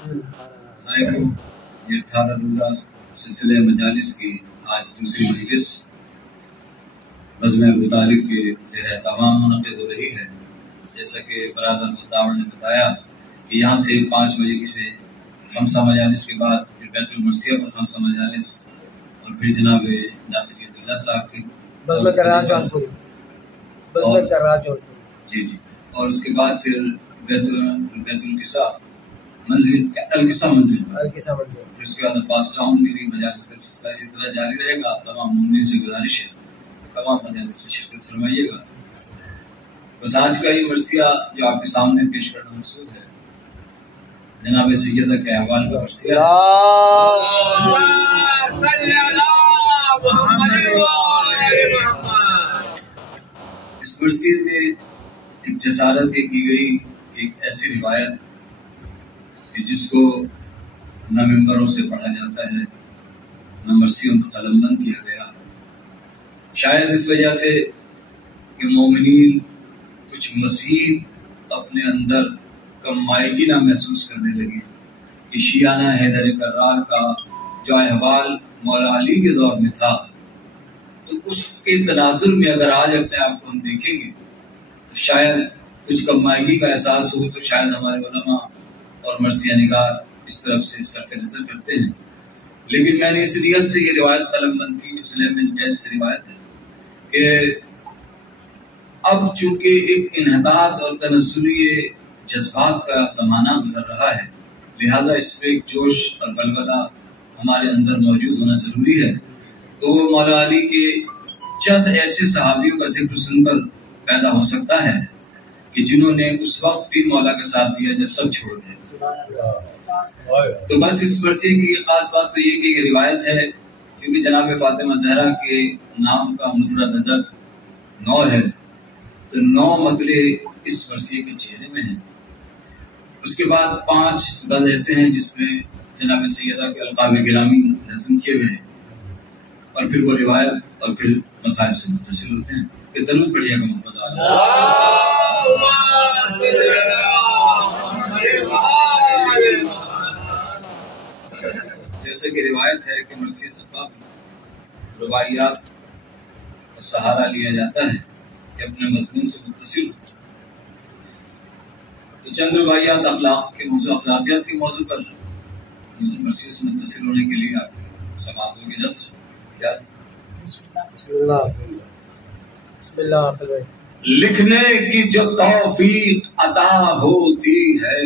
صاحب یہ 18 روزہ سلسلہ مجالس کی آج دوسری مجلس نظم ابو طالب کے زیر اہتمام منعقد ہو رہی ہے۔ جیسا کہ برادر مختار نے بتایا کہ یہاں سے 5 مجلس سے 5 مجالس کے بعد پھر بیت المرثیہ پر 5 مجالس اور پھر جناب ناصریت اللہ صاحب کی جی اور اس کے بعد پھر بیت القصہ منزل پھر اس کے بعد عباس ٹاؤن میں بھی مجالس کا سلسلہ اسی طرح جاری رہے گا۔ تمام مومنین سے گزارش ہے تمام مجالس میں شرکت فرمائیے گا۔ بس آج کا یہ مرثیہ جو آپ کے سامنے پیش کرنا مقصود ہے جناب سیدہ کے احوال کا مرثیہ اس مرثیے میں ایک جسارت یہ کی گئی ایک ایسی روایت کہ جس کو نہ ممبروں سے پڑھا جاتا ہے نہ مرثیوں میں قلم بند کیا گیا، شاید اس وجہ سے کہ مومنین کچھ مزید اپنے اندر کم مائگی نہ محسوس کرنے لگے کہ شیعانہ حیدر کرار کا جو احوال مولا علی کے دور میں تھا تو اس کے تناظر میں اگر آج اپنے آپ کو ہم دیکھیں گے تو شاید کچھ کم مائگی کا احساس ہو، تو شاید ہمارے علماء اور مرثیہ نگار اس طرف سے صرف نظر کرتے ہیں۔ لیکن میں نے اس نیت سے یہ روایت قلم بند کی جو سلیم بن قیس سے روایت ہے کہ اب چونکہ ایک انحطاط اور تنزلی جذبات کا زمانہ گزر رہا ہے، لہٰذا اس میں ایک جوش اور بلبلہ ہمارے اندر موجود ہونا ضروری ہے۔ تو وہ مولا علی کے چند ایسے صحابیوں کا ذکر سن کر پیدا ہو سکتا ہے کہ جنہوں نے اس وقت بھی مولا کا ساتھ دیا جب سب چھوڑ گئے۔ تو بس اس مرثیے کی خاص بات تو یہ کہ یہ روایت ہے کیونکہ جناب فاطمہ زہرا کے نام کا مفرد عدد 9 ہے، تو 9 مطلع اس مرثیے کے چہرے میں ہیں۔ اس کے بعد 5 بند ایسے ہیں جس میں جناب سیدہ کے القاب گرامی نظم کیے گئے ہیں، اور پھر وہ روایت اور پھر مصائب سے متصل ہوتے ہیں۔ کہ درود پڑھیے گا محمد جیسے کہ روایت ہے کہ مرثیہ صفحہ روایات کا سہارا لیا جاتا ہے کہ اپنے مضمون سے متصل ہو۔ تو چند روایات اخلاق کے موضوع اخلاقیات کے موضوع پر مرثیہ سے متصل ہونے کے لیے آپ سماعتوں کی نظر لکھنے کی جو توفیق عطا ہوتی ہے،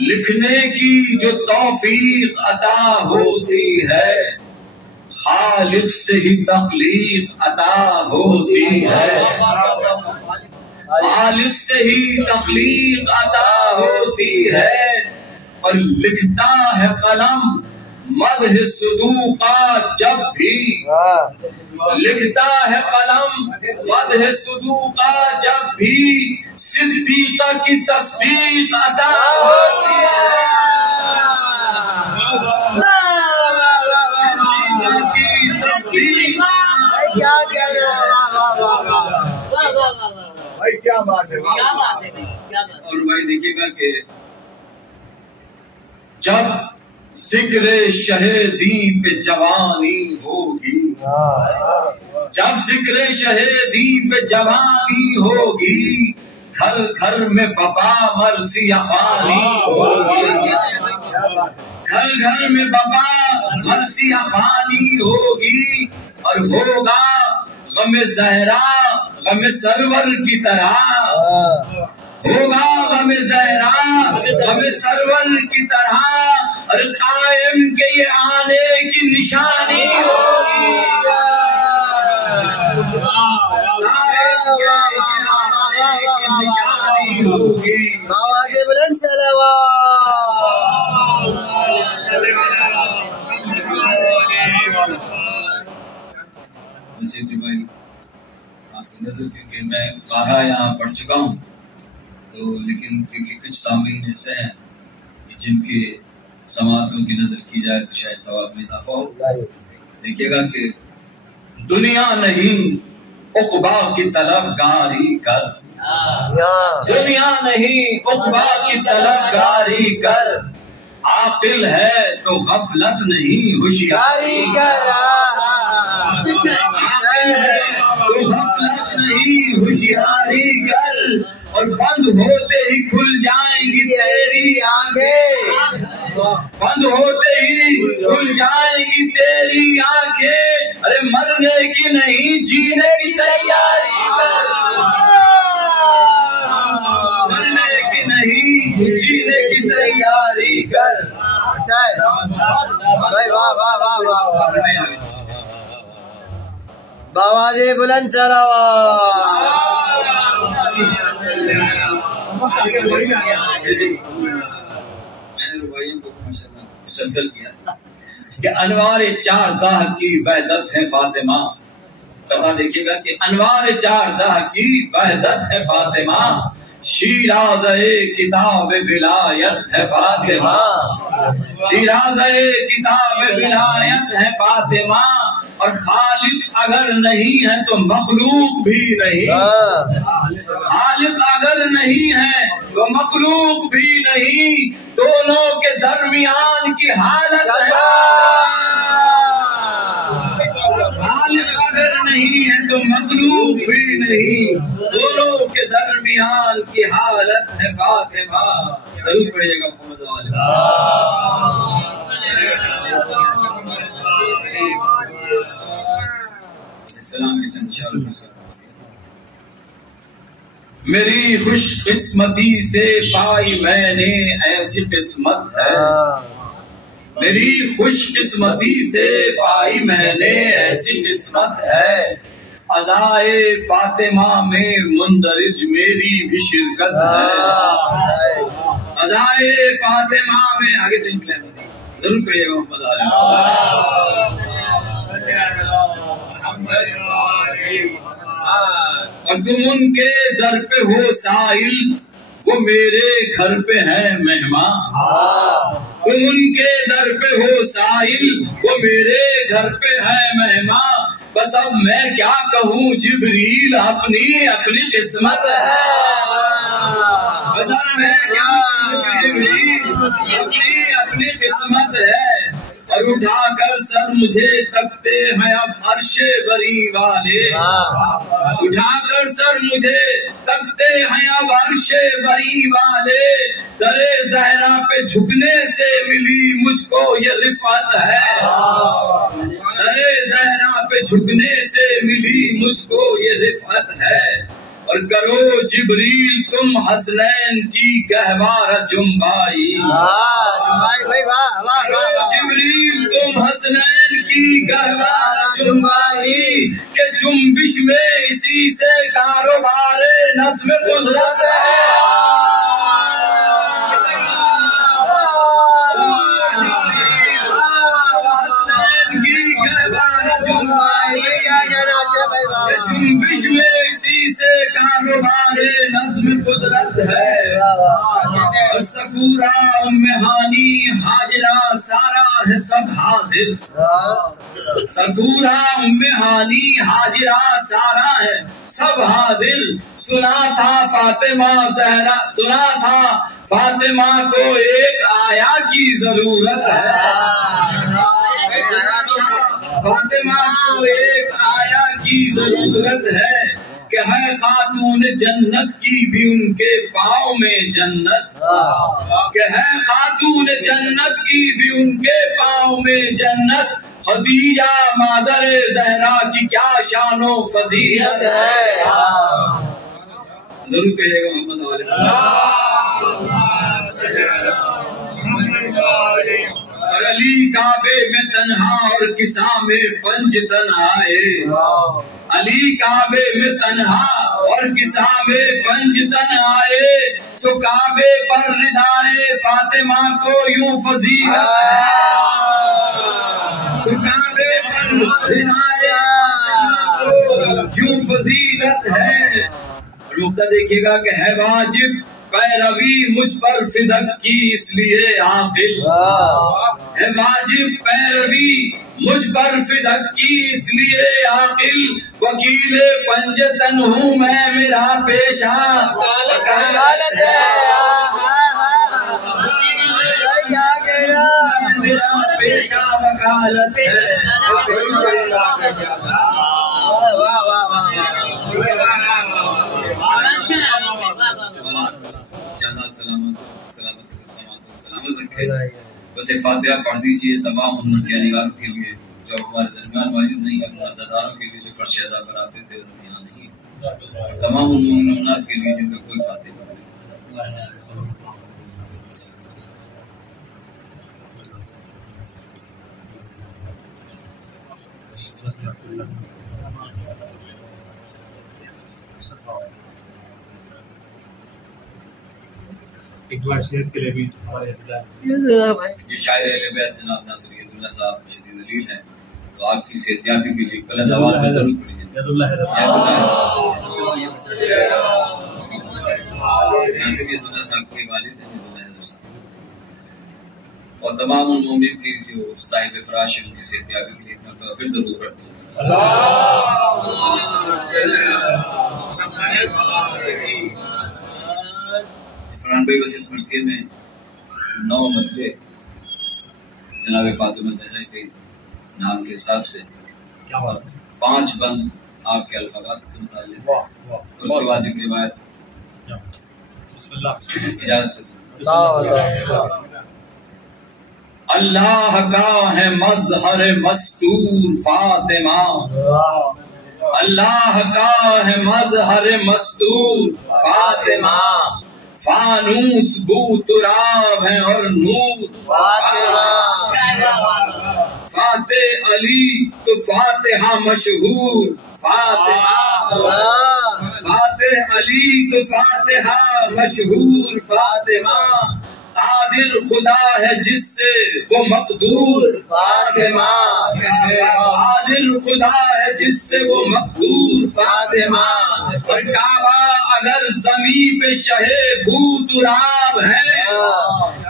لکھنے کی جو توفیق عطا ہوتی ہے، خالق سے ہی تخلیق عطا ہوتی ہے، خالق سے ہی تخلیق عطا ہوتی ہے، اور لکھتا ہے قلم مدح صدوقہ جب بھی، لکھتا ہے قلم مدح صدوقہ جب بھی، صدیقہ کی تصدیق عطا ہوتی ہے۔ کیا بات ہے اور بھائی دیکھیے گا کہ جب ذکر شہیدی پہ جوانی ہوگی، جب ذکر شہیدی پہ جوانی ہوگی، گھر گھر میں بابا مرثیہ خوانی ہوگی، گھر گھر میں بابا مرثیہ خوانی ہوگی، اور ہوگا غم زہرا غم سرور کی طرح، ہوگا غم زہرا غم سرور کی طرح، اور قائم کے یہ آنے کی نشانی ہوگی۔ آواز بلند بھائی آپ کی نظر کیونکہ میں قارہ یہاں پڑھ چکا ہوں تو لیکن کیونکہ کچھ سامعین ایسے ہیں جن کی سماعتوں کی نظر کی جائے تو شاید ثواب میں اضافہ ہو۔ دیکھیے گا کہ دنیا نہیں عقبا کی طلب گاری کر، دنیا نہیں عقبا کی طلبگاری کر، عاقل ہے تو غفلت نہیں ہوشیاری کر، عاقل ہے تو غفلت نہیں ہوشیاری کر، اور بند ہوتے ہی کھل جائیں گی تیری آنکھیں، بند ہوتے ہی کھل جائیں گی تیری آنکھیں، ارے مرنے کی نہیں جینے کی تیاری کر، مرنے کی نہیں جینے کی تیاری کر۔ اچھا ہے بھائی، واہ واہ واہ واہ، بابا جی بلند چلاوا۔ مسلسل کیا کہ انوار چار دہ کی وحدت ہے فاطمہ، پتا دیکھیے گا کہ انوار چار دہ کی وحدت ہے فاطمہ، شیرازہ کتاب ولایت ہے فاطمہ، شیرازہ کتاب ولایت ہے فاطمہ، اور خالق اگر نہیں ہے تو مخلوق بھی نہیں، خالق اگر نہیں ہے تو مخلوق بھی نہیں، دونوں کے درمیان کی حالت ہے، خالق اگر نہیں ہے تو مخلوق بھی نہیں، دونوں کے درمیان کی حالت ہے فاطمہ۔ ضرور پڑھیے گا محمد السلام کے چند شعر۔ میری خوش قسمتی سے پائی میں نے ایسی قسمت ہے، میری خوش قسمتی سے پائی میں نے ایسی قسمت ہے، عزائے فاطمہ میں مندرج میری بھی شرکت ہے، عزائے فاطمہ میں آگے تشریف لے ضرور پڑھیے گا محمد اور تم ان کے در پہ ہو سائل، وہ میرے گھر پہ ہے مہمان، تم ان کے در پہ ہو سائل، وہ میرے گھر پہ ہے مہمان، بس اب میں کیا کہوں جبریل اپنی اپنی قسمت ہے، بس اب میں کیا کہوں جبریل اپنی اپنی قسمت ہے، اور اٹھا کر سر مجھے تکتے ہیں اب عرش بری والے، اٹھا کر سر مجھے تکتے ہیں اب عرش بری والے، در زہرا پہ جھکنے سے ملی مجھ کو یہ رفعت ہے، در زہرا پہ جھکنے سے ملی مجھ کو یہ رفعت ہے، اور کرو جبریل تم حسنین کی گہوارہ جنبائی، کرو جبریل تم حسنین کی گہوارہ جنبائی، کہ جنبش میں اسی سے کاروبار نظم قدرت ہے، جنبش میں اسی سے کاروبار نظم قدرت ہے، اور صفورہ ام ہانی حاجرہ سارا ہے سب حاضر، صفورہ ام ہانی حاجرہ سارا ہے سب حاضر، سنا تھا فاطمہ زہرا، سنا تھا فاطمہ کو ایک آیا کی ضرورت ہے، فاطمہ کو ایک آیا کی ضرورت ہے، کہ ہے خاتون جنت کی بھی ان کے پاؤں میں جنت، کہ ہے خاتون جنت کی بھی ان کے پاؤں میں جنت، خدیجہ مادر زہرا کی کیا شان و فضیلت ہے، ضرور کہیے گا محمد اور علی کعبے میں تنہا اور کسا میں پنج تن آئے، علی کعبے میں تنہا اور کسا میں پنج تن آئے، سو کعبے پر ردائے فاطمہ کو یوں فضیلت ہے، سو کعبے پر ردائے فاطمہ کو یوں فضیلت ہے، اور نقطہ دیکھیے گا کہ ہے واجب پیروی مجھ پر فدق کی اس لیے عاقل، ہے واجب پیروی مجھ پر فدق کی اس لیے عاقل وکیل پنجتن ہوں میں میرا پیشہ وکالت ہے میرا پیشہ وکالت ہے سلامت رکھے بس ایک فاتحہ پڑھ دیجئے تمام ان مسیح نگاروں کے لیے جو ہمارے درمیان موجود نہیں، اپنے عزاداروں کے لیے جو فرش ادا پر آتے تھے یہاں نہیں، اور تمام ان مومنات کے لیے جن کا کوئی فاتحہ نہیں۔ ایک دعا شہید کے لیے بھی ہمارے یہ شاعر اہل بیت جناب ناصر ید اللہ صاحب شدید علیل ہیں، تو آپ کی صحتیابی کے لیے بلند آواز میں ضرور پڑھیے۔ ناصر ید اللہ صاحب کے والد ہیں ید اللہ حضرت صاحب، اور تمام ان مومن کی جو صاحب فراش ہیں ان کی صحتیابی کے لیے پھر ضرور پڑھتے ہیں۔ فرحان بھائی بس اس مرثیے میں 9 مطلب جناب فاطمہ زہرا کے نام کے حساب سے 5 بند آپ کے الفاظ سے متعلق، اس کے بعد ایک روایت اجازت۔ اللہ کا ہے مظہر مستور فاطمہ، اللہ کا ہے مظہر مستور فاطمہ، فانوس بو تراب ہے اور نور فاطمہ، فاتح علی تو فاتحہ مشہور فاطمہ، فاتح علی تو فاتحہ مشہور فاطمہ، قادر خدا ہے جس سے وہ مقدور فاطمہ، قادر خدا ہے جس سے وہ مقدور فاطمہ، اور کعبہ اگر زمین پہ شہ بو تراب ہے،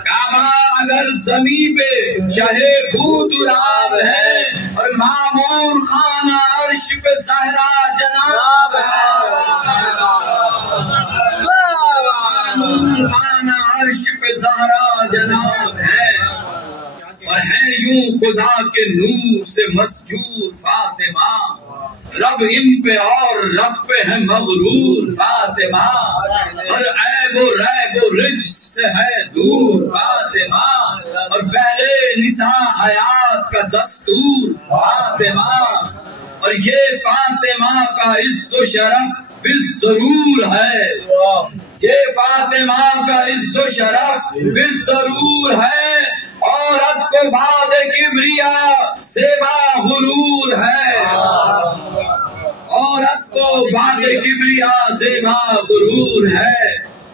کعبہ اگر زمین پہ شہ بو تراب ہے، اور معمور خانہ عرش پہ زہرا جناب ہے، خانہ عرش پہ زہرا جناب ہے، اور ہے یوں خدا کے نور سے مسجور فاطمہ، رب ان پہ اور رب پہ ہے مغرور فاطمہ، ہر عیب و ریب و رجس سے ہے دور فاطمہ، اور پہلے نساء حیات کا دستور فاطمہ، اور یہ فاطمہ کا عز و شرف بالضرور ہے، یہ فاطمہ کا عز و شرف بالضرور ہے، عورت کو بعد کبریا زیبا غرور ہے، عورت کو بعد کبریا زیبا غرور ہے،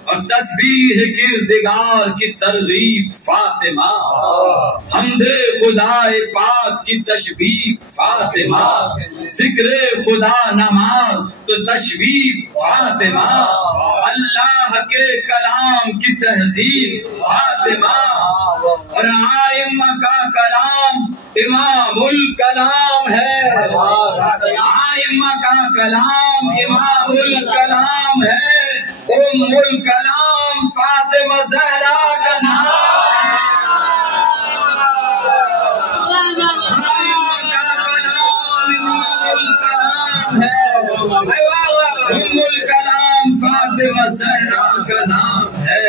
اور تسبیح کردگار کی ترغیب فاطمہ، حمد خدا پاک کی تشبیہ فاطمہ، ذکر خدا نماز تو تشبیہ فاطمہ، اللہ کے کلام کی تہذیب فاطمہ، اور آئمہ کا کلام امام الکلام ہے، آئمہ کا کلام امام الکلام ہے، ام الکلام فاطمہ زہرا کا نام ہے، آئمہ کا کلام امام الکلام ہے، ام الکلام فاطمہ زہرا کا نام ہے۔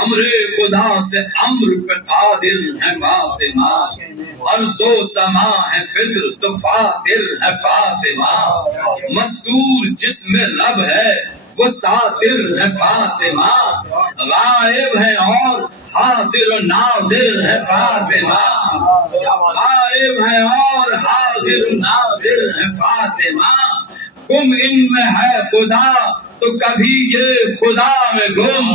امر خدا سے امر پہ قادر ہے فاطمہ، ارض و سما ہے فطر تو فاطر ہے فاطمہ، مستور جس میں رب ہے وہ ساتر ہے فاطمہ، غائب ہے اور حاضر و ناظر ہے فاطمہ، غائب ہے اور حاضر و ناظر ہے فاطمہ، گم ان میں ہے خدا تو کبھی یہ خدا میں گم،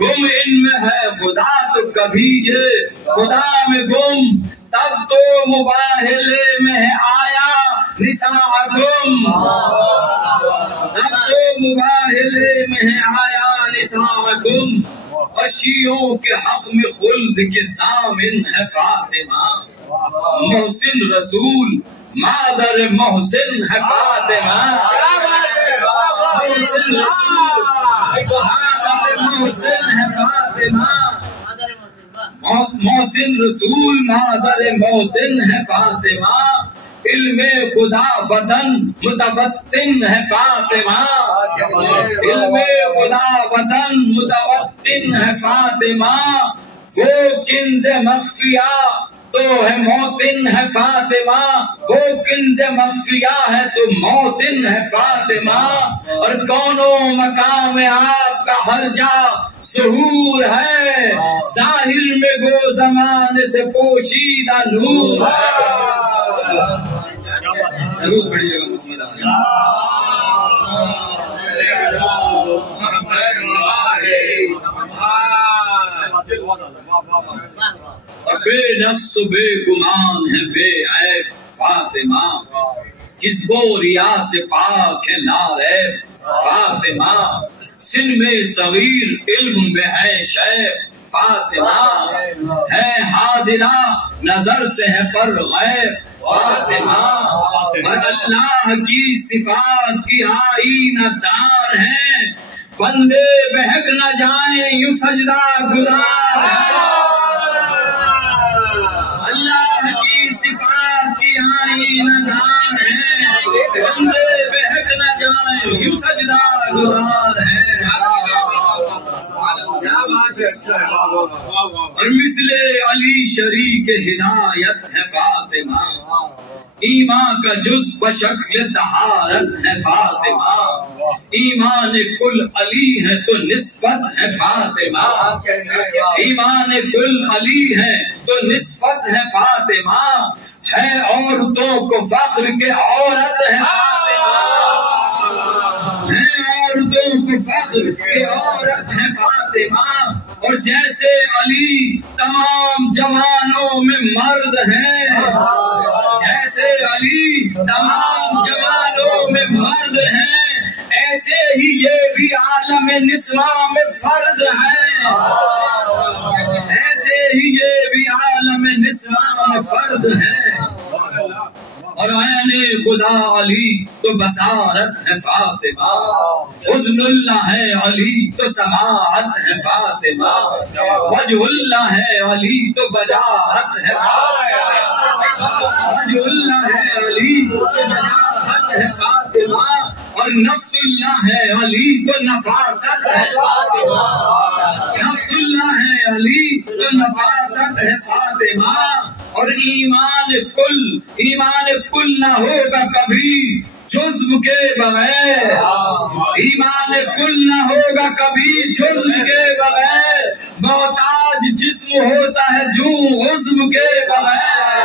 گم ان میں ہے خدا تو کبھی یہ خدا میں گم، تب تو مباہلے میں ہے آیا نساءکم، تب تو مباہلے میں ہے آیا نساءکم، اور شیعوں کے حق میں خلد کی ضامن ہے فاطمہ. محسن رسول مادر محسن ہے فاطمہ. محسن رسول مادر محسن ہے فاطمہ. محسن رسول مادر محسن ہے فاطمہ. علم خدا وطن متوطن ہے فاطمہ. علم خدا وطن متوطن ہے فاطمہ. وہ کنز مخفیہ تو ہے موطن ہے فاطمہ. وہ کنز مخفیہ ہے تو موطن ہے فاطمہ. اور کونوں مقام آپ کا ہر جا ظہور ہے. ظاہر میں گو زمانے سے پوشیدہ نور ہے. ضرور پڑھیے گا محمد علی. اور بے نفس و بے گمان ہے بے عیب فاطمہ. کسب و ریا سے پاک ہے ناعیب فاطمہ. سن میں صغیر علم میں ہے شیب فاطمہ. ہے حاضرہ نظر سے ہے پر غیب فاطمہ. اور اللہ کی صفات کی آئینہ دار ہیں. بندے بہک نہ جائیں یوں سجدہ گزار ہیں. اللہ کی صفات کی آئینہ دار ہیں. بندے بہک نہ جائیں یوں سجدہ گزار ہیں. اور مثل علی شریک ہدایت ہے فاطمہ. ایمان کا جز بشکل طہارت ہے فاطمہ. ایمان کل علی ہے تو نسبت ہے فاطمہ. ایمان کل علی ہے تو نسبت ہے فاطمہ. ہے عورتوں کو فخر کے عورت ہے فاطمہ. ہے عورتوں کو فخر کے عورت ہے فاطمہ. اور جیسے علی تمام جوانوں میں مرد ہیں. جیسے علی تمام جوانوں میں مرد ہیں. ایسے ہی یہ بھی عالم نسواں میں فرد ہے. ایسے ہی یہ بھی عالم نسواں میں فرد ہے. اور عین خدا علی تو بصارت ہے فاطمہ. حزن اللہ ہے علی تو سماعت ہے فاطمہ. وجہ اللہ ہے علی تو وجاہت ہے فاطمہ. وجہ اللہ ہے علی تو وجاہت ہے فاطمہ. اور نفس اللہ ہے علی تو نفاست ہے فاطمہ. نفس اللہ ہے علی تو نفاست ہے فاطمہ. اور ایمان کل نہ ہوگا کبھی جزو کے بغیر. ایمان کل نہ ہوگا کبھی جزو کے بغیر. محتاج جسم ہوتا ہے جو عضو کے بغیر.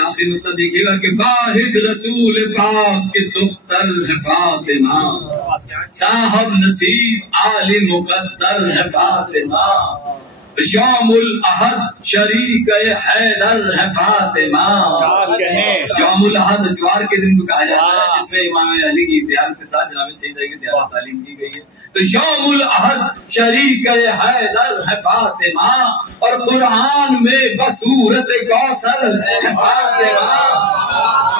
آخری نقطہ دیکھیے گا کہ واحد رسول پاک کے دختر ہے فاطمہ. صاحب نصیب عالم مقدر ہے فاطمہ. یوم الاحد شریک حیدر ہے فاطمہ. یوم الاحد اتوار کے دن کو کہا جاتا ہے جس میں امام علی کی زیارت کے ساتھ جناب سیدہ کی زیارت تعلیم کی گئی ہے. تو یوم الاحد شریک حیدر ہے فاطمہ. اور قرآن میں بصورت کوثر ہے فاطمہ.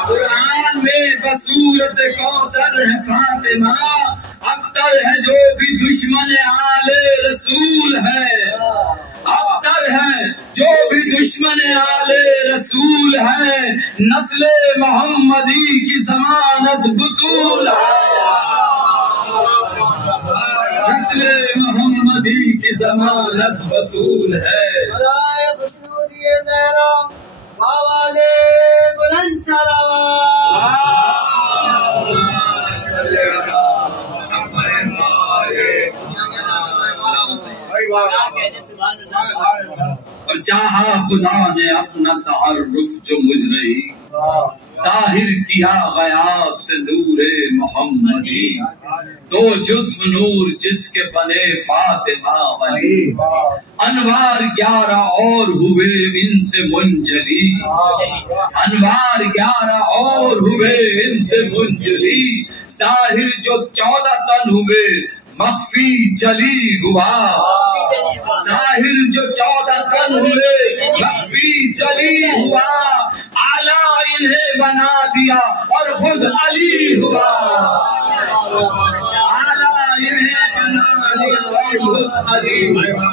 قرآن میں بصورت کوثر ہے فاطمہ. ابتر ہے جو بھی دشمن آل رسول ہے. ابتر ہے جو بھی دشمن آل رسول ہے. نسل محمدی کی ضمانت بطول ہے. نسل محمدی کی ضمانت بطول ہے. برائے خوشنودی زہرا آواز بلند صلوات. اور چاہا خدا نے اپنا تعارف جو مجھ رہی ظاہر کیا غیاب سے نور محمدی، دو جزو نور جس کے بنے فاطمہ ولی، انوار 11 اور ہوئے ان سے منجلی، انوار 11 اور ہوئے ان سے منجلی، ظاہر جو 14 تن ہوئے مخفی جلی ہوا، ظاہر جو 14 تن ہوئے مخفی جلی ہوا، اعلیٰ انہیں بنا دیا اور خود علی ہوا، اعلیٰ انہیں بنا دیا اور خود علی ہوا،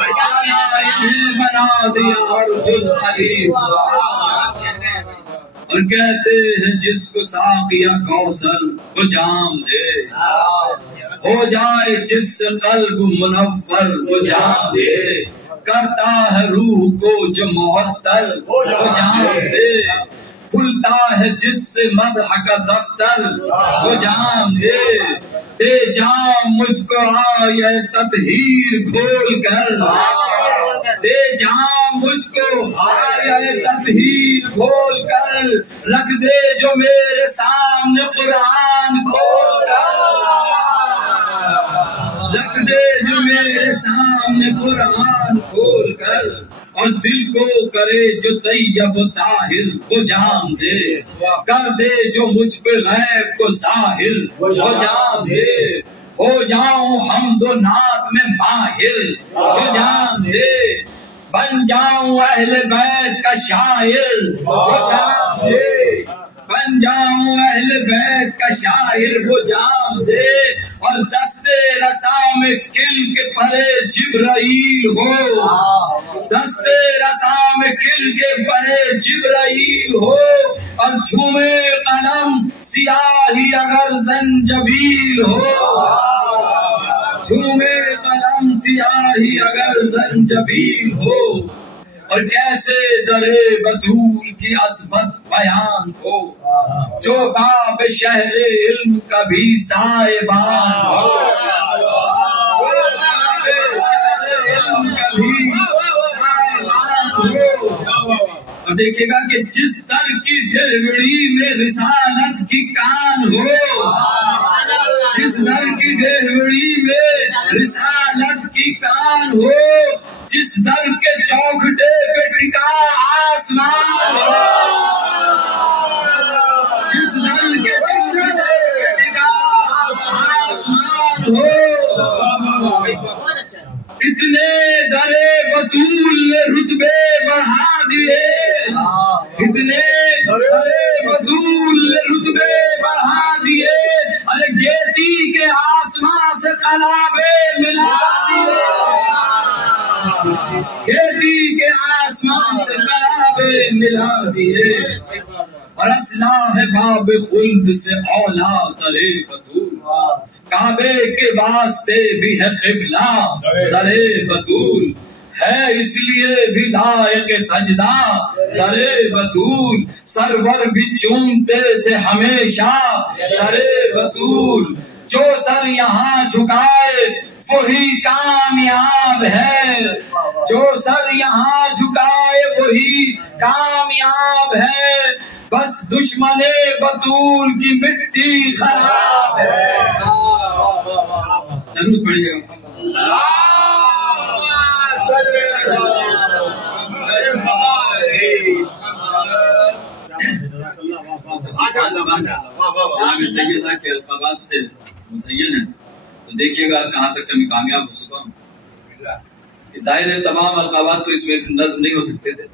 اعلیٰ انہیں بنا دیا اور خود علی ہوا۔ اور کہتے ہیں جس کو ساقیہ کوثر وہ جام دے، ہو جائے جس سے قلب منور وہ جام دے، کرتا ہے روح کو جو معطل وہ جام دے، کھلتا ہے جس سے مدح کا دفتر وہ جام دے جام مجھ کو آئے تطہیر کھول کر، دے جام مجھ کو آئے تطہیر کھول کر، رکھ دے جو میرے سامنے قرآن کھول کر، رکھ دے جو میرے سامنے قرآن کھول کر، اور دل کو کرے جو طیب و طاہر وہ جام دے، کر دے جو مجھ پہ غیب کو ظاہر وہ جام دے، ہو جاؤں حمد و نعت میں ماہر وہ جام دے، بن جاؤں اہل بیت کا شاعر وہ جام دے، بن جاؤں اہل بیت کا شاعر وہ جام دے، اور دستے رسا میں کل کے پرے جبرائیل ہو، دستے رسا میں کل کے پرے جبرائیل ہو، اور جھومے قلم سیاہی اگر زنجبیل ہو، جھومے قلم سیاہی اگر زنجبیل ہو، اور کیسے درے بطول کی عظمت بیان ہو، جو باب شہر علم کا بھی سائبان ہو، جو باب شہر علم کا بھی سائبان ہو۔ اور دیکھیے گا کہ جس در کی دیوڑی میں رسالت کی کان ہو، جس در کی دیوڑی میں رسالت کی کان ہو، جس در کے چوکھٹے پہ ٹکا آسمان ہو، جس در کے چوکھٹے پہ ٹکا آسمان ہو، اتنے درے بطول نے رتبے بڑھا دیے، اتنے درے بطول نے رتبے بڑھا دیے، ارے گیتی کے آسمان سے قلابے ملا دیے، کھیتی کے آسمان سے قلابے ملا دیے، اور اصلاح باب خلد سے اولا درے بطول، کعبے کے واسطے بھی ہے قبلہ درے بطول، ہے اس لیے بھی لائق سجدہ درے بطول، سرور بھی چومتے تھے ہمیشہ درے بطول، جو سر یہاں جھکائے وہی کامیاب ہے، جو سر یہاں جھکائے وہی کامیاب ہے، بس دشمن بطول کی مٹی خراب ہے۔ ضرور پڑھیے گا۔ جناب سیدہ کے القابات سے مزین ہے، تو دیکھیے گا کہاں تک میں کامیاب ہو سکا ہوں۔ ظاہر ہے تمام القابات تو اس میں نظم نہیں ہو سکتے تھے،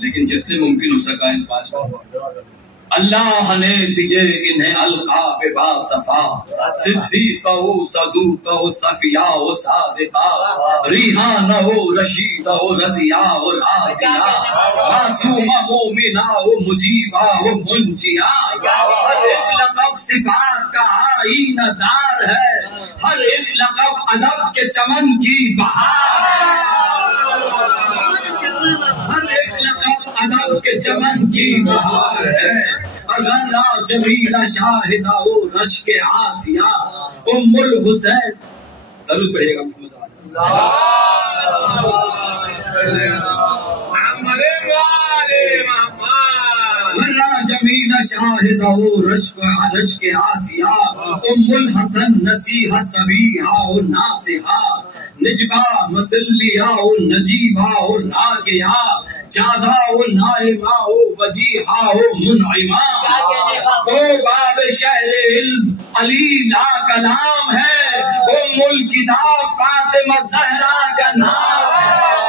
لیکن جتنے ممکن ہو سکا ان 5 بار۔ اللہ نے دیے انہیں القاب با صفا، صدیقہ و صدوقہ و صفیہ و صادقہ، ریحانہ و رشیدہ و رضیہ و راضیہ، معصومہ مومنہ و مجیبہ و منجیہ، ہر ایک لقب صفات کا آئینہ دار ہے، ہر ایک لقب ادب کے چمن کی بہار ہے، ہر ایک لقب ادب کے چمن کی بہار ہے، اور غرہ جمیلہ شاہدہ و رشک آسیہ، ام الحسین۔ ضرور پڑھیے گا محمد محمد شاہدہ رشک آسیہ ام الحسن نصیحہ صبیحہ و ناصحہ نجبہ مسلیہ و نجیبہ و راکیہ جازہ و نائمہ و وجیحہ و منعمہ کو باب شہر علم علی لا کلام ہے ام الکتاب فاطمہ زہرا کا نام ہے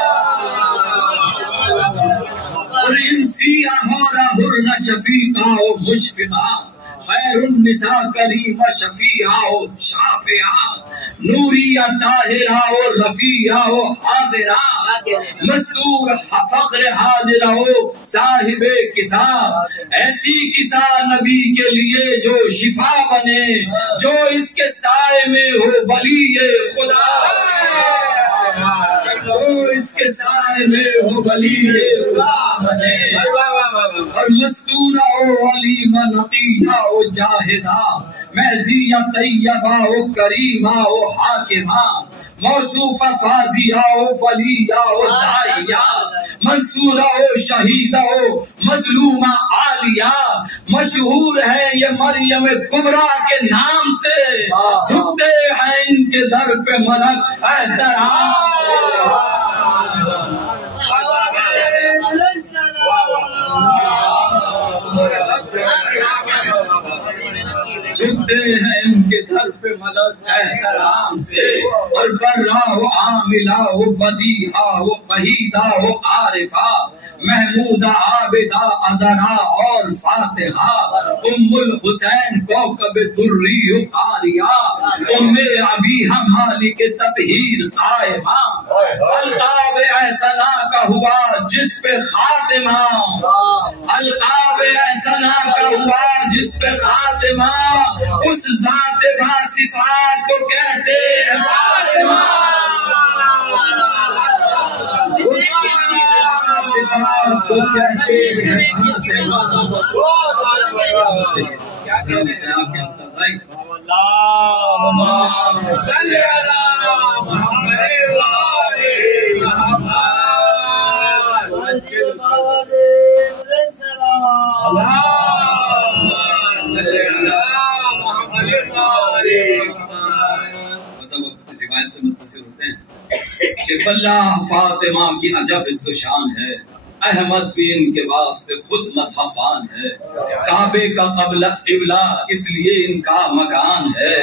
اور انسیہ ہورا ہرن شفیقہ و مشفقہ خیر النساء کریمہ شفیعہ و شافعہ نوریہ طاہرہ و رفیعہ و حاضرہ مستور فخر حاضرہ و صاحب کسا ایسی کسا نبی کے لیے جو شفا بنے جو اس کے سائے میں ہو ولی خدا جو اس کے سائے میں ہو ولی خدا بنے اور مستورہ و علیمہ نقیہ و جاہدہ مہدیہ طیبہ و کریمہ و حاکمہ موصوفہ فاضیہ و ولیہ و داعیہ منصورہ و شہیدہ و مظلومہ عالیہ مشہور ہے یہ مریم کبریٰ کے نام سے جھکتے ہیں ان کے در پہ ملک احترام جھکتے ہیں ان کے در پہ ملک احترام سے اور برہ و عاملہ و ودیعہ و وحیدہ و عارفہ محمودہ عابدہ عذرا اور فاتحہ ام الحسین کوکب دری و قاریہ ام ابیہ مالک تطہیر قائمہ القاب احسنہ کا ہوا جس پہ خاتمہ القاب احسنہ کا ہوا جس پہ خاتمہ اس ذات با صفات کو کہتے ہیں فاطمہ صفات کو کہتے ہیں فاطمہ کیا کہتے ہیں آپ کے استاد بھائی اللہم صلی علی محمد وآل محمد روایت سے متصل ہوتے ہیں کہ واللہ فاطمہ کی عجب عزت و شان ہے احمد بھی ان کے واسطے خود مدحفان ہے کعبے کا قبلہ اس لیے ان کا مکان ہے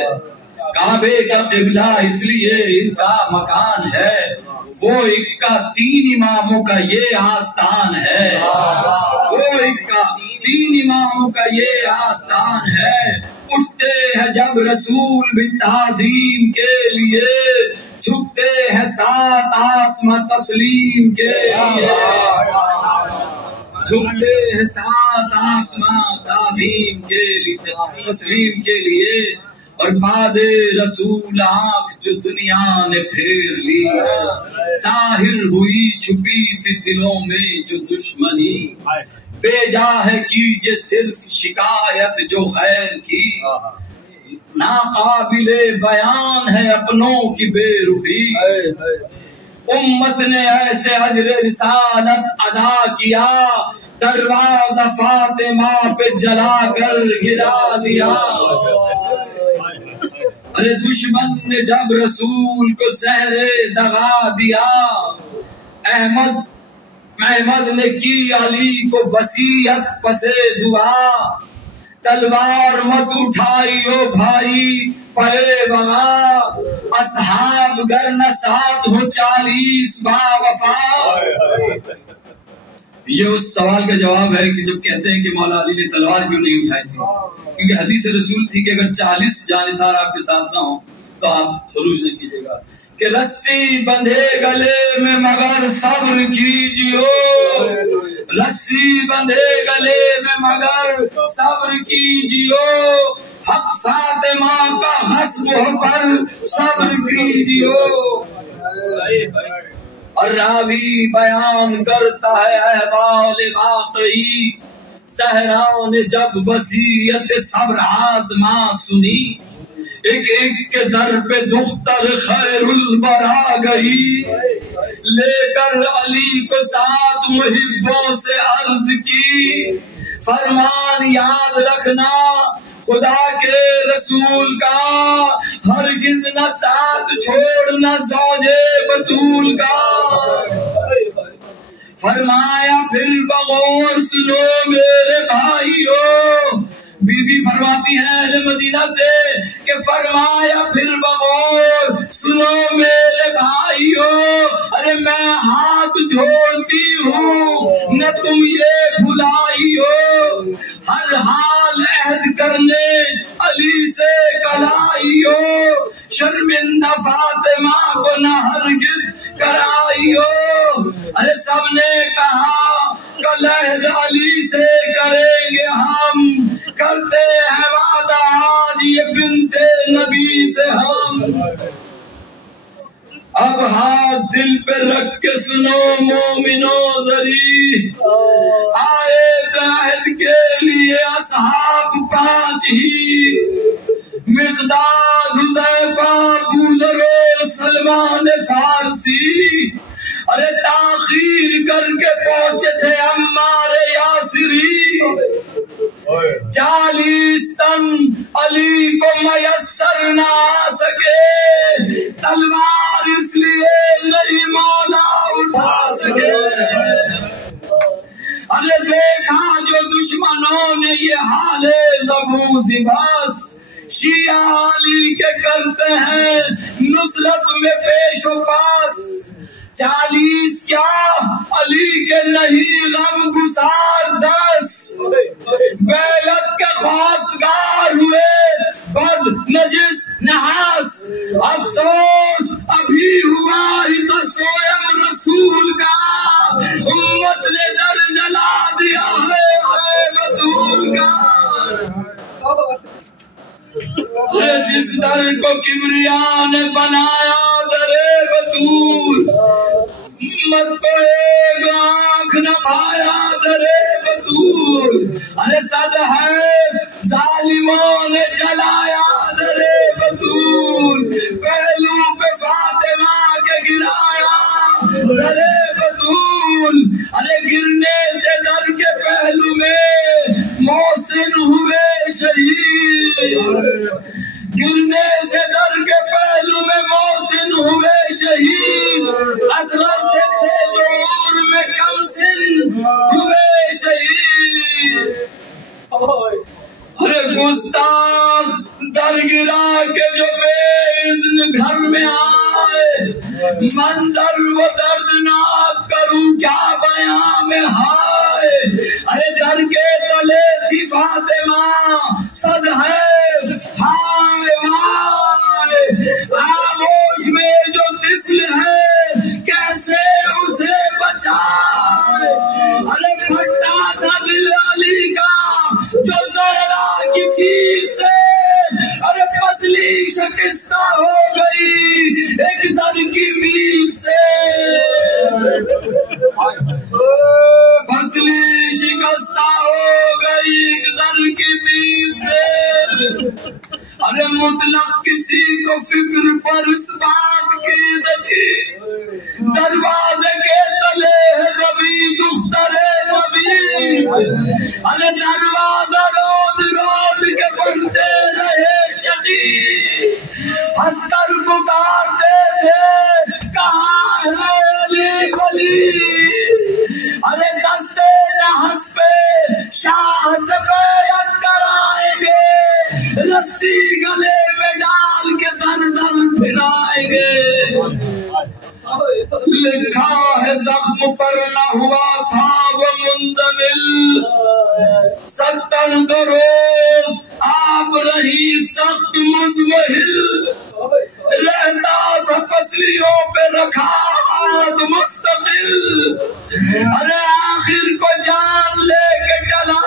کعبے کا قبلہ اس لیے ان کا مکان ہے وہ ایک کا تین اماموں کا یہ آستان ہے وہ ایک کا تین اماموں کا یہ آستان ہے اٹھتے ہیں جب رسول بھی تعظیم کے لیے جھکتے ہیں سات آسماں تسلیم کے لیے جھکتے ہیں سات آسماں تعظیم کے لیے تسلیم کے لیے اور بعد رسول آنکھ جو دنیا نے پھیر لی ظاہر ہوئی چھپی تھی دلوں میں جو دشمنی بے جا ہے کیجئے صرف شکایت جو غیر کی ناقابل بیان ہے اپنوں کی بے رخی امت نے ایسے اجر رسالت ادا کیا دروازہ فاطمہ پہ جلا کر گرا دیا ارے دشمن نے جب رسول کو زہر دغا دیا احمد نے کی علی کو وصیت پسے دعا تلوار مت اٹھائی او بھائی پے وغا اصحاب گر نہ ساتھ ہو 40 با وفا یہ اس سوال کا جواب ہے کہ جب کہتے ہیں کہ مولا علی نے تلوار کیوں نہیں اٹھائی تھی کیونکہ حدیث رسول تھی کہ اگر 40 جانثار آپ کے ساتھ نہ ہوں تو آپ خروج نہ کیجیے گا کہ رسی بندھے گلے میں مگر صبر کیجیو رسی بندھے گلے میں مگر صبر کیجیو حق فاطمہ کا غصب پر صبر کیجیو اور راوی بیان کرتا ہے احوال واقعی صحراؤں نے جب وصیت صبر آزما سنی ایک ایک کے در پہ دختر خیر الورا گئی لے کر علی کو ساتھ محبوں سے عرض کی فرمان یاد رکھنا خدا کے رسول کا، ہرگز نہ ساتھ چھوڑنا زوجے بطول کا۔ فرمایا پھر بغور سنو میرے بھائیو، بی بی فرماتی ہے اہل مدینہ سے کہ فرمایا پھر بغور سنو میرے بھائیو، ارے میں ہاتھ جوڑتی ہوں نہ تم یہ بھلائیو، ہر حال عہد کرنے علی سے کلائیو، شرمندہ فاطمہ کو نہ ہرگز کرائیو۔ ارے سب نے کہا کل عہد علی سے کریں گے ہم، کرتے ہیں وعدہ آج یہ بنت نبی سے ہم۔ اب ہاتھ دل پہ رکھ کے سنو مومنو ذری، آئے عہد کے لیے اصحاب 5 ہی، مقداد، حذیفہ، ابوذر و سلمان فارسی، ارے تاخیر کر کے پہنچے تھے عمار یاسری، 40 تن علی کو میسر نہ آ سکے، تلوار اس لیے نہیں مولا اٹھا سکے۔ ارے دیکھا جو دشمنوں نے یہ حال زبوں زباس، شیعہ علی کے کرتے ہیں نصرت میں پیش و پاس، 40 کیا علی کے نہیں غم گسار 10، بیعت کے خواستگار ہوئے بد نجس نحاس، افسوس ابھی ہوا ہی تو سوئم رسول کا، امت نے در جلا دیا ہے بطول کا۔ جس در کو کبریا نے بنایا در بطول، امت کو ایک آنکھ نہ پایا در بطول، ارے صد حیف ظالموں نے جلایا در بطول، پہلو پہ فاطمہ کے گرایا در بطول، ارے گرنے سے در کے پہلو میں محسن ہوئے شہید، گرنے سے در کے پہلو میں محسن ہوئے شہید، اصغر سے تھے جو عمر میں کم سن ہوئے شہید۔ ارے گستاخ در گرا کے جو بے اذن گھر میں آئے، منظر وہ دردناک کروں کیا بیان میں ہائے، ارے در کے تلے تھی فاطمہ صد حیف ہائے ہائے، آغوش میں جو طفل ہے کیسے اسے بچائے، ارے پھٹا تھا دل علی کا جو زہرا کی چیخ سے، ارے پسلی شکستہ ہو گئی ایک در کی بیخ سے، پسلی شکستہ ہو گئی ایک در کی بیخ سے، ارے مطلق کسی کو فکر پر اس بات کی نہیں، دروازے کے تلے ہے نبی دختر نبی، ارے دروازہ رود رود کے بڑھتے رہے شدید، ہنس کر پکارتے تھے کہاں ہے علی ولی، ارے دستے نحس پہ شاہ سے بیعت کرائیں گے، رسی گلے میں ڈال کے در در پھرائیں گے، لکھا ہے زخم پر نہ ہوا تھا وہ مندمل، 70 روز آپ رہی سخت مزمحل، رہتا تھا پسلیوں پہ رکھا ہاتھ مستقل، ارے آخر کو جان لے کے ڈلا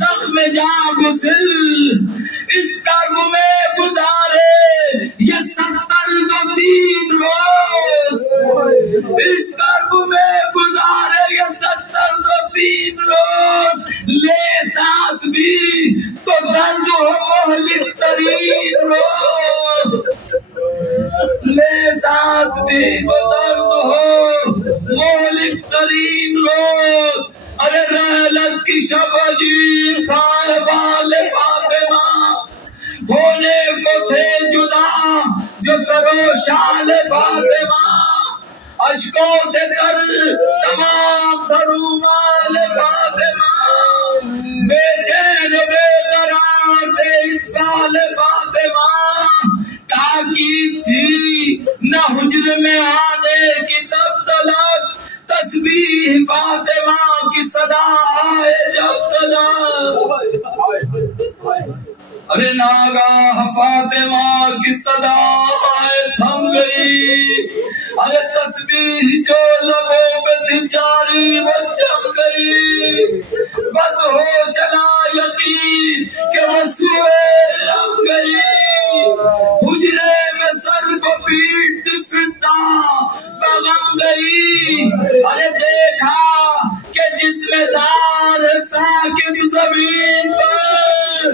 زخم جاں گسل، اس کرب میں گزارے یہ 70 روز، اس کرب میں گزارے یہ 70 روز، لے سانس بھی تو درد ہو مہلک ترین روز، لے سانس بھی تو درد ہو مہلک ترین روز، ارے رحلت کی شب عجیب تھا احوال فاطمہ، ہونے کو تھے جدا جو سر و شال فاطمہ، اشکوں سے تر تمام تھا رومال فاطمہ، بے چین بے قرار تھے اطفال فاطمہ، تاکید تھی نہ حجر میں آنے کی تب تلک، تسبیح فاطمہ کی صدا آئے جب تلک، ارے ناگاہ فاطمہ کی صدا آئے تھم گئی، ارے تسبیح جو لبوں پہ تھی جاری وہ جم گئی، بس ہو چلا یقین کہ وہ سوئے لم گئی، حجرے میں سر کو پیٹتی فضا بغم گئی، ارے دیکھا کہ جس میں زار ساکت زمین پر،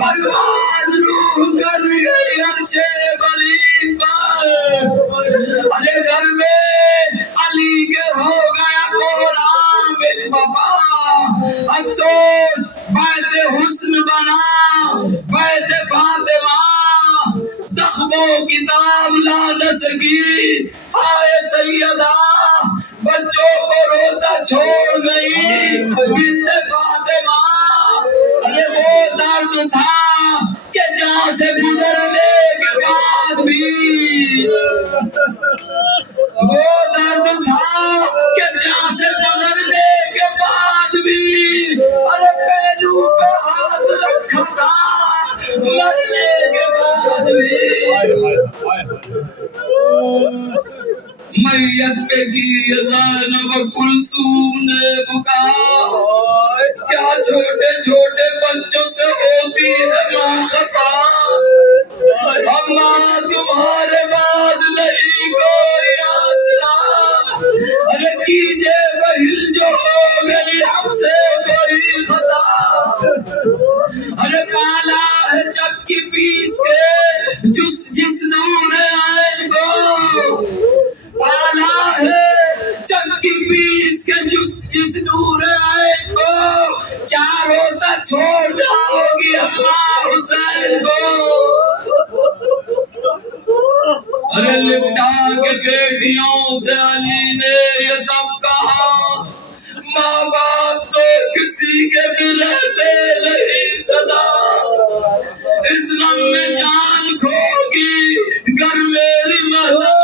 پرواز روح کر گئی عرش برین پر، ارے گھر میں علی کے ہو گیا غلام بن وفا، افسوس بیت حسن بنا بیت فاطمہ، زخموں کی داغ لا نہ سکی آئے سیدہ، بچوں کو روتا چھوڑ گئی بنت فاطمہ، ارے وہ درد تھا کہ جہاں سے گزرنے کے بعد بھی، وہ درد تھا کہ جہاں سے گزرنے کے بعد بھی، ارے پہلو پہ ہاتھ رکھا تھا مرنے کے بعد بھی، میت پہ کی زینب کلثوم نے بکا، کیا چھوٹے چھوٹے بچوں سے ہوتی ہے ماں خفا، اماں تمہارے بعد نہیں کوئی آسرا، ارے کیجے بہل جو ہو گئی ہم سے کوئی خطا، ارے پالا ہے چکی پیس کے جس نور عین کو، پالا ہے چکی پیس کے جس نور عین کو، کیا روتا چھوڑ جاؤ گی اماں حسین کو، ارے لپٹا کے بیٹیوں سے علی نے یہ تب کہا، ماں باپ تو کسی کے بھی رہتے نہیں صدا، اس غم میں جان کھوگی گر میری محلہ،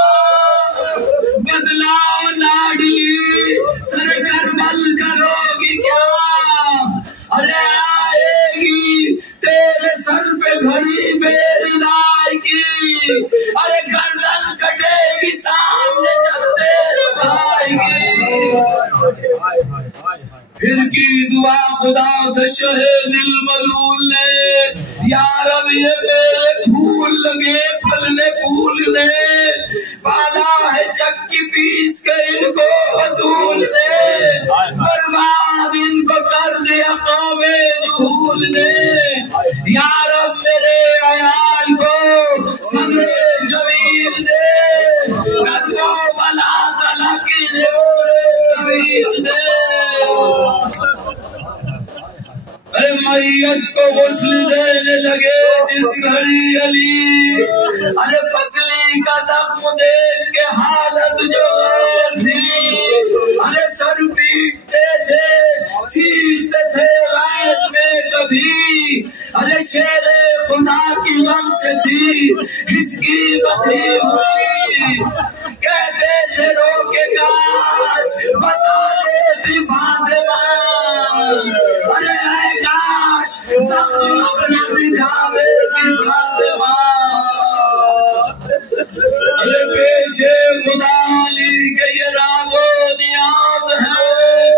بدلا لاڈلی سر کربل کرو گی کیا، ارے آئے گی تیرے سر پہ گھڑی میری دائی کی، ارے گردن کٹے گی سامنے جب تیرے بھائی کی، پھر کی دعا خدا سے شہ دل ملول نے، یا رب یہ میرے پھول لگے پھلنے پھولنے، پالا ہے چکی پیس کے ان کو بطول نے، برباد ان کو کر دیا قوم جہول نے، یا رب میرے عیال کو صبر جمیل دے، کرب و بلا تلقی دے طویل دے، اے میت کو غسل دینے لگے جس گھڑی علی، ارے پسلی کا زخم دیکھ کے حالت جو غیر تھی، ارے سر پیٹتے تھے چھیٹتے تھے غیظ میں کبھی، ارے شیر خدا کی غم سے تھی ہچکی بدھی ہوئی، کہتے تھے رو کے کاش بتا دیتی فاطمہ، ارے اے کاش زخم اپنا دکھاوے کی فاطمہ، ارے پیش خدا علی کے یہ راز و نیاز ہے،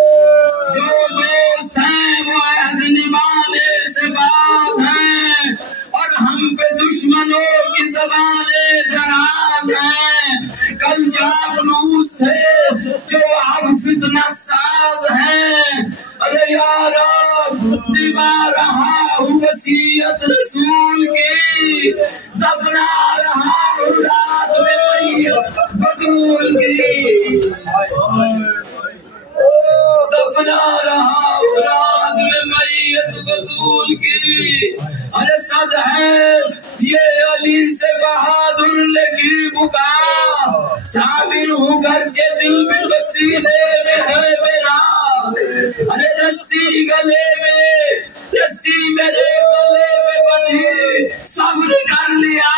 جو دوست ہیں وہ عہد نبھانے سے باز ہیں، اور ہم پہ دشمنوں کی زبانیں دراز ہیں، کل چاپلوس تھے جو اب فتنہ ساز ہیں، ارے یارب نبھا رہا ہوں وصیت رسول کی، دفنا رہا ہوں رات میں میت بطول کی، دفنا رہا یہ علی سے بہادر لکی بکا، صابر ہوں گرچہ دل بھی تو سینے میں ہے میرا، ارے رسی گلے میں، رسی میرے گلے میں بندھی، صبر کر لیا،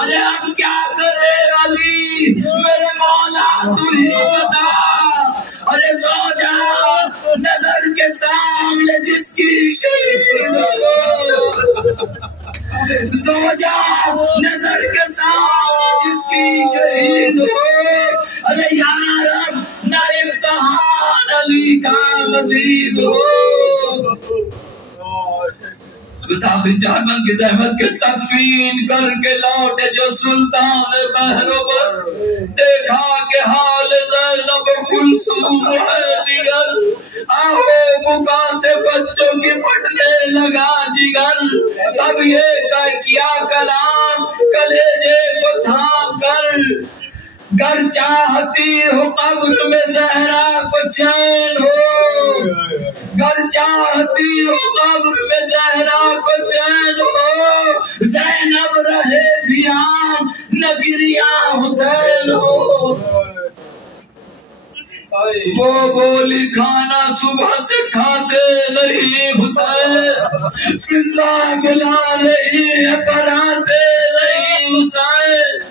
ارے اب کیا کرے علی میرے مولا تو ہی بتا، ارے زوجہ نظر کے سامنے جس کی شہید ہو، زوجہ نظر کے سامنے جس کی شہید ہو، ارے یا رب نہ امتحان علی کا مزید ہو۔ اس آخری چارمن کی زحمت کے تدفین کر کے لوٹے جو سلطان بہروبر، دیکھا کہ حال زینب کلثوم ہے دیگر، آہو بکا سے بچوں کی پھٹنے لگا جگر، تب یہ کیا کلام کلیجے کو تھام کر، گر چاہتی ہو قبر میں زہرا کو چین ہو، گر چاہتی ہو قبر میں زہرا کو چین ہو، زینب رہے دھیان نہ گریا حسین ہو، وہ بولی کھانا صبح سے کھاتے نہیں حسین، فضا بلا رہی ہے پر آتے نہیں حسین،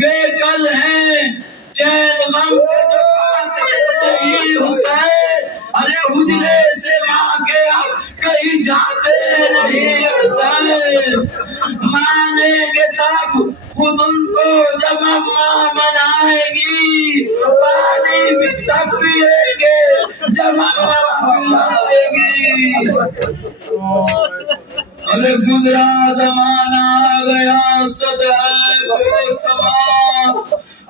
بے کل ہے چین غم سے جو پاتے نہیں حسین، ارے حجرے سے ماں کے اب کہیں جاتے نہیں حسین، مانیں گے تب خود ان کو جب اماں منائے گی، پانی بھی تب پیئیں گے جب اماں پلائے گی، ارے گزرا زمانہ آ گیا صد ہے وہ سما،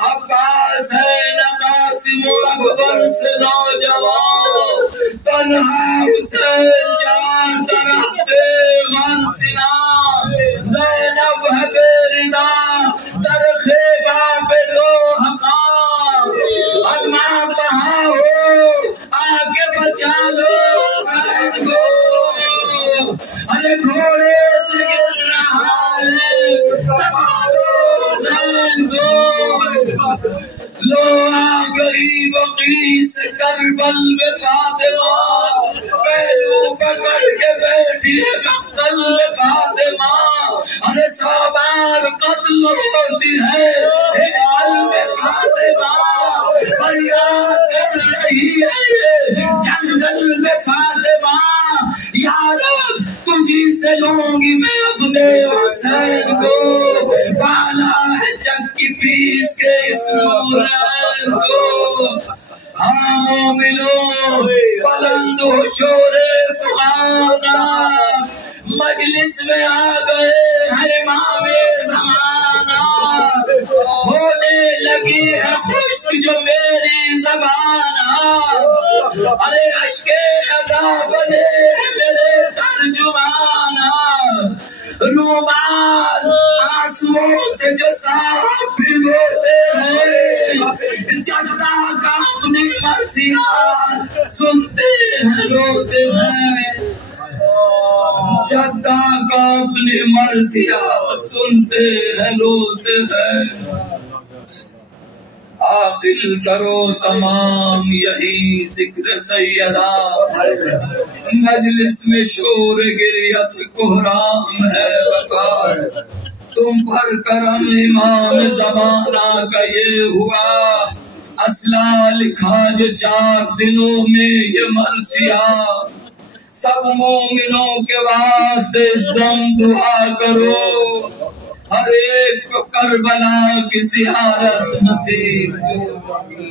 عباس ہے نہ قاسم و اکبر سے نوجوان، تنہا حسین چار طرف دیوان سنا، زینب ہے بے ردا در خیبہ پہ دو حقاں، اب ماں کہاں ہو آ کے بچا لو حسین کو، ارے گھوڑے سے گر رہا ہے سنبھالو حسین کو، لو آ گئی بقیع سے کربل میں فاطمہ، پہلو پکڑ کے بیٹھی ہے مقتل میں فاطمہ، ارے 100 بار قتل ہوتی ہے ایک پل میں فاطمہ، فریاد کر رہی ہے جنگل میں فاطمہ، یا رب تجھی سے لوں گی میں اپنے حسین کو، بالا ہے جگ کی پیس کے اس نورین کو، ہاں مومنو بلند ہو چھوڑے سبحانہ، مجلس میں آ گئے ہیں امام زمانہ، ہونے لگی ہے خشک جو میری زبان، ارے اشک عذاب بنے میرے ترجمان، رومال آنسوؤں سے جو صاحب بھگوتے ہیں، جدہ کا اپنی مرثیات سنتے ہیں روتے ہیں، جدہ کا اپنی مرثیات سنتے ہیں روتے ہیں، عاقل کرو تمام یہی ذکر سیدہ، مجلس میں شور گریس کوہرام ہے بقا، تم پر کرم امام زمانہ کا یہ ہوا، اسلحہ لکھا جو 4 دنوں میں یہ مرثیہ، سب مومنوں کے واسطے اس دم دعا کرو، ہر ایک کو کربلا کی زیارت نصیب ہو۔